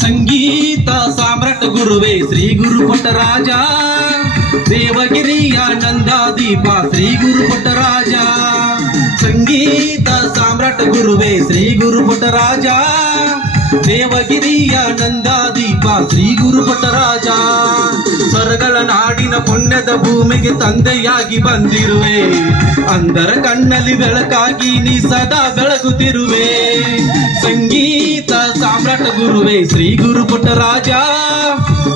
ಸಂಗೀತ ಸಾಮ್ರಾಟ ಗುರುವೇ ಶ್ರೀ ಗುರುಪುಟ್ಟರಾಜ, ದೇವಗಿರಿಯ ನಂದಾದೀಪ ಶ್ರೀ ಗುರುಪುಟ್ಟರಾಜ. ಸಂಗೀತ ಸಾಮ್ರಾಟ ಗುರುವೇ ಶ್ರೀ ಗುರುಪುಟ್ಟರಾಜ, ದೇವಗಿರಿಯ ನಂದಾದೀಪ ಶ್ರೀ ಗುರುಪುಟ್ಟರಾಜ. ಸ್ವರಗಳ ನಾಡಿನ ಪುಣ್ಯದ ಭೂಮಿಗೆ ತಂದೆಯಾಗಿ ಬಂದಿರುವೆ, ಅಂದರ ಕಣ್ಣಲ್ಲಿ ಬೆಳಕಾಗಿ ನೀ ಸದಾ ಬೆಳಗುತ್ತಿರುವೆ. ಸಂಗೀತ ಸಾಮ್ರಾಟ ಗುರುವೇ ಶ್ರೀ ಗುರುಪುಟ್ಟರಾಜ,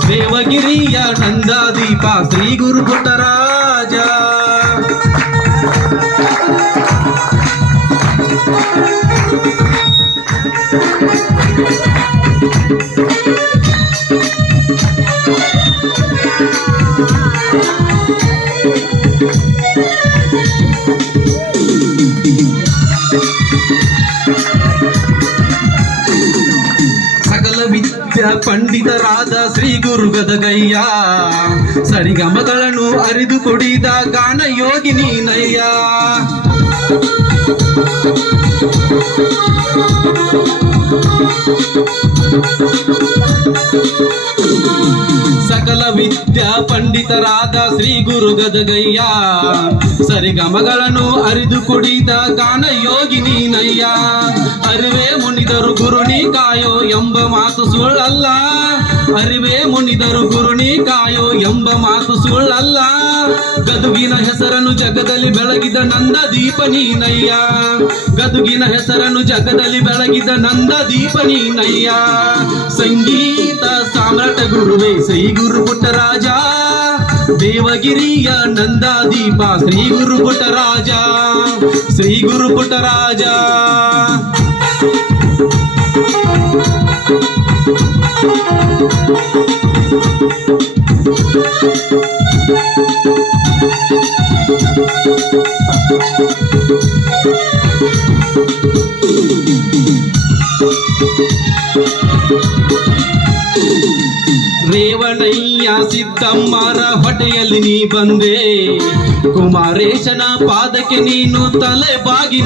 ದೇವಗಿರಿಯ ನಂದಾದೀಪ ಶ್ರೀ ಗುರುಪುಟ್ಟರಾಜ. ಸಕಲ ವಿದ್ಯಾ ಪಂಡಿತರಾದ ಶ್ರೀ ಗುರು ಗದಗಯ್ಯ, ಸರಿಗಮಗಳನ್ನು ಅರಿದು ಕೊಡಿದ ಗಾನ ಯೋಗಿ ನೀನಯ್ಯ. ಸಕಲ ವಿದ್ಯಾ ಪಂಡಿತರಾದ ಶ್ರೀ ಗುರು ಗದಗಯ್ಯ, ಸರಿಗಮಗಳನ್ನು ಅರಿದು ಕೊಡಿದ ಗಾನ ಯೋಗಿ ನೀನಯ್ಯ. ಅರಿವೇ ಮುನಿದರು ಗುರುಣಿ ಕಾಯೋ ಎಂಬ ಮಾತು ಸುಳ್ಳಲ್ಲ, ಅರಿವೇ ಮುನಿದರು ಗುರುಣಿ ಕಾಯೋ ಎಂಬ ಮಾತು ಸುಳ್ಳಲ್ಲ. ಗದುಗಿನ ಹೆಸರನ್ನು ಜಗದಲ್ಲಿ ಬೆಳಗಿದ ನಂದ ದೀಪ ನೀನಯ್ಯ, ಗದುಗಿನ ಹೆಸರನ್ನು ಜಗದಲ್ಲಿ ಬೆಳಗಿದ ನಂದ ದೀಪ ನೀನಯ್ಯ. ಸಂಗೀತ ಸಾಮ್ರಾಟ ಗುರುವೇ ಶ್ರೀ ಗುರುಪುಟ್ಟರಾಜ, ದೇವಗಿರಿಯ ನಂದಾದೀಪ ಶ್ರೀ ಗುರುಪುಟ್ಟರಾಜ, ಶ್ರೀ ಗುರುಪುಟ್ಟರಾಜ. ರೇವಣಯ್ಯ ಸಿದ್ದಮ್ಮರ ಹೊಟ್ಟೆಯಲ್ಲಿ ನೀ ಬಂದೆ, ಕುಮಾರೇಶನ ಪಾದಕ್ಕೆ ನೀನು ತಲೆ ಬಾಗಿ